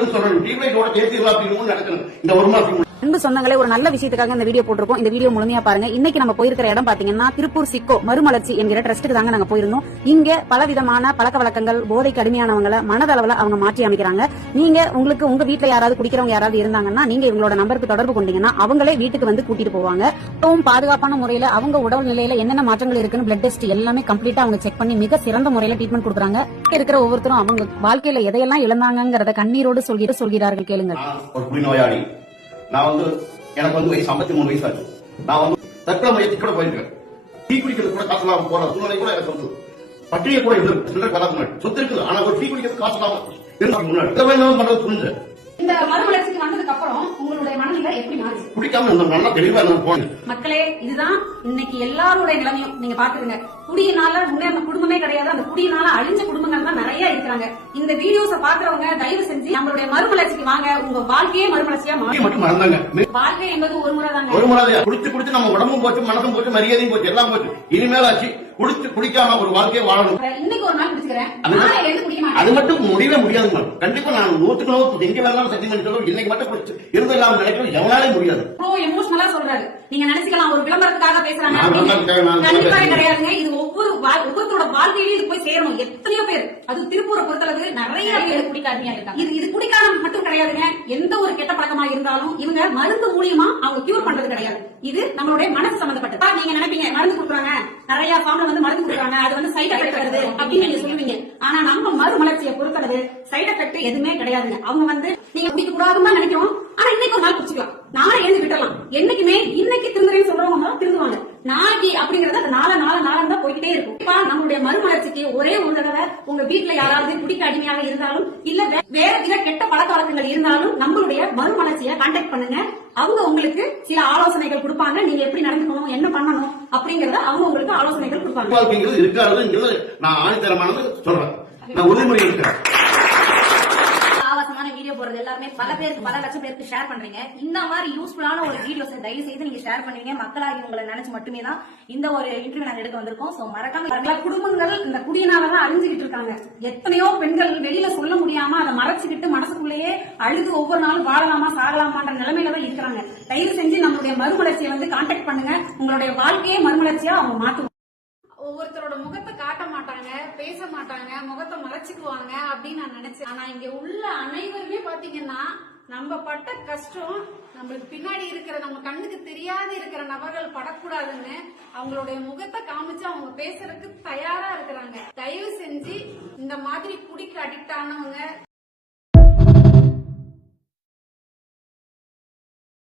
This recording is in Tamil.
நல்லதுன்னு சொல்லணும். டியூப்லைட்டோட சேர்த்து அப்படின்னு நடக்கணும். இந்த ஒரு மாசம் அன்பு சொந்தங்களே, ஒரு நல்ல விஷயத்துக்காக இந்த வீடியோ போட்டிருக்கோம். இந்த வீடியோ முழுமையா பாருங்க. இன்னைக்கு நம்ம போயிருக்கிற இடம் பாத்தீங்கன்னா திருப்பூர் சிக்கோ மறுமலர்ச்சி என்கிற ட்ரஸ்ட்டுக்கு தாங்க நாங்க போயிருந்தோம். இங்க பலவிதமான பழக்க வழக்கங்கள், போதைக்கு அடிமையானவங்களை மனதளவுல அவங்க மாற்றி அமைக்கிறாங்க. நீங்க உங்களுக்கு உங்க வீட்டுல யாராவது குடிக்கிறவங்க யாராவது இருந்தாங்கன்னா நீங்க இவங்களோட நம்பருக்கு தொடர்பு கொண்டீங்கன்னா அவங்களே வீட்டுக்கு வந்து கூட்டிட்டு போவாங்க. ரொம்பவும் பாதுகாப்பான முறையில அவங்க உடல் நிலையில என்னென்ன மாற்றங்கள் இருக்குன்னு பிளட் டெஸ்ட் எல்லாமே கம்ப்ளீட்டா அவங்க செக் பண்ணி மிக சிறந்த முறையில ட்ரீட்மெண்ட் கொடுக்குறாங்க. இருக்கிற ஒவ்வொருத்தரும் அவங்க வாழ்க்கையில எதையெல்லாம் இழந்தாங்கிறத கண்ணீரோடு சொல்கிறார்கள். கேளுங்க. நான் எனக்கு வயசு 53 வயசு ஆச்சு. நான் தற்கொலை முயற்சி கூட போயிருக்கேன். டீ குடிக்கிறது கூட காசு இல்லாம போற சூழ்நிலை கூட எனக்கு வந்து பட்டினியை கூட இருக்கு. சொத்து இருக்குது, ஆனா ஒரு டீ குடிக்கிறது காசு இல்லாம முன்னாடி பண்றது புரிஞ்சு. இந்த மறுமலர்ச்சிக்கு வந்ததுக்கு அப்புறம் உங்களுடைய மனநிலை எப்படி மாறிச்சு? குடிக்காம நல்லா தெளிவா போனேன். மக்களே, இதுதான் இன்னைக்கு எல்லாருடைய நிலைமையும். நீங்க பாத்துருங்க, குடியினால முன்னேற குடும்பமே கிடையாது. அந்த குடியினால அழிஞ்ச குடும்பங்கள் தான் நிறைய இருக்கிறாங்க. இந்த வீடியோஸ பாக்குறவங்க தயவு செஞ்சு நம்மளுடைய மறுமலர்ச்சிக்கு வாங்க. உங்க வாழ்க்கையே மறுமலர்ச்சியா மாறும். வாழ்க்கை என்பது ஒரு முறை தாங்க. ஒரு முறை குடிச்சு குடிச்சு நம்ம உடம்பும் போச்சு, மனசும் போச்சு, மரியாதையும் போச்சு, எல்லாம் போச்சு. இனிமேல் ஆச்சு குடிக்காம ஒரு வாழ்க்கையை வாழணும். இன்னைக்கு ஒரு நாள் குடிச்சுக்கிறேன், அது மட்டும் முடியவே முடியாது. கண்டிப்பா நான் 100% எங்க வேணாலும் சத்தியம் பண்ணி சொல்றேன். இன்னைக்கு மட்டும் குடிச்சு இருந்து இல்லாம நினைக்கணும் எவனாலே முடியாது. எமோஷனலா சொல்றாரு. நீங்க நினைச்சுக்கலாம் ஒரு விளம்பரத்துக்காக பேசுறாங்க. கண்டிப்பா கிடையாதுங்க. இது ஒவ்வொருத்தரோட வாழ்க்கையிலும் இது போய் சேரணும். எத்தனையோ பேர், அது திருப்பூரை பொறுத்தளவு நிறைய பேர் குடிக்காரணியா இருக்காங்க. இது குடிக்காரம் மட்டும் கிடையாதுங்க. எந்த ஒரு கெட்ட பழக்கமா இருந்தாலும் இவங்க மருந்து மூலியமா அவங்க கியூர் பண்றது கிடையாது. இது நம்மளுடைய மனசு சம்பந்தப்பட்டது. நீங்க நினைப்பீங்க மருந்து கொடுக்குறாங்க, நிறைய ஃபார்ம்ல மருந்து கொடுக்குறாங்க, அது சைட் எஃபெக்ட் வருது அப்படின்னு நீங்க சொல்லுவீங்க. ஆனா நம்ம மறுமலர்ச்சியை பொறுத்தளவு சைட் எஃபெக்ட் எதுவுமே கிடையாதுங்க. அவங்க நீங்க குடிக்க கூடாதுன்னு நினைக்கிறோம், ஆனா இன்னைக்கு ஒரு நாள் குடிச்சுக்கலாம், நாளை எழுந்து விட்டுறலாம். என்னைக்குமே இன்னைக்கு திருந்துறேன்னு சொல்றவங்க திருந்துவாங்க. நாளைக்கு அப்படிங்கறது நாளை தான் போய்கிட்டே இருக்கும். இப்ப நம்மளுடைய மறுமலர்ச்சிக்கு ஒரே ஒரு தடவை உங்க வீட்டுல யாராவது குடிக்க அடிமையாக இருந்தாலும் இல்ல வேற வித கெட்ட பழக்க வழக்கங்கள் இருந்தாலும் நம்மளுடைய மறுமலர்ச்சியை கான்டாக்ட் பண்ணுங்க. அவங்க உங்களுக்கு சில ஆலோசனைகள் கொடுப்பாங்க. நீங்க எப்படி நடந்துக்கணும், என்ன பண்ணணும் அப்படிங்கறத அவங்க உங்களுக்கு ஆலோசனைகள் கொடுப்பாங்க. நான் ஆணித்தரமானது சொல்றேன். நான் உறுதிமொழி இருக்கிறேன். வீடியோ போறது எல்லாருமே பல பேருக்கு, பல லட்சம் பேருக்கு ஷேர் பண்றீங்க. இந்த மாதிரி யூஸ்ஃபுல்லான ஒரு வீடியோஸ் தயவு செய்து நீங்க ஷேர் பண்ணுவீங்க. மக்களாகி உங்களை நினைச்சு மட்டுமே தான் இந்த ஒரு இன்டர்வியூ நாங்க எடுக்க வந்திருக்கோம். சோ மறக்காம குடும்பங்கள் இந்த குடியினாலதான் அழிஞ்சுக்கிட்டு இருக்காங்க. எத்தனையோ பெண்கள் வெளியில சொல்ல முடியாம அதை மறைச்சுக்கிட்டு மனசுக்குள்ளேயே அழுது ஒவ்வொரு நாளும் வாழலாமா சாகலாமான்ற நிலைமையில தான் இருக்கிறாங்க. தயவு செஞ்சு நம்மளுடைய மறுமலர்ச்சியை கான்டாக்ட் பண்ணுங்க. உங்களுடைய வாழ்க்கையே மறுமலர்ச்சியா அவங்க மாத்துவாங்க. ஒவ்வொருத்தரோட முகத்தை காட்ட மாட்டாங்க, பேச மாட்டாங்க, முகத்தை மறைச்சுக்குவாங்க அப்படின்னு நான் நினைச்சேன். ஆனா இங்க உள்ள அனைவருமே பாத்தீங்கன்னா நம்ம பட்ட கஷ்டம் நம்மளுக்கு பின்னாடி இருக்கிற, நம்ம கண்ணுக்கு தெரியாது இருக்கிற நபர்கள் படக்கூடாதுன்னு அவங்களுடைய முகத்தை காமிச்சு அவங்க பேசுறதுக்கு தயாரா இருக்கிறாங்க. தயவு செஞ்சு இந்த மாதிரி குடிக்கு அடிக்ட் ஆனவங்க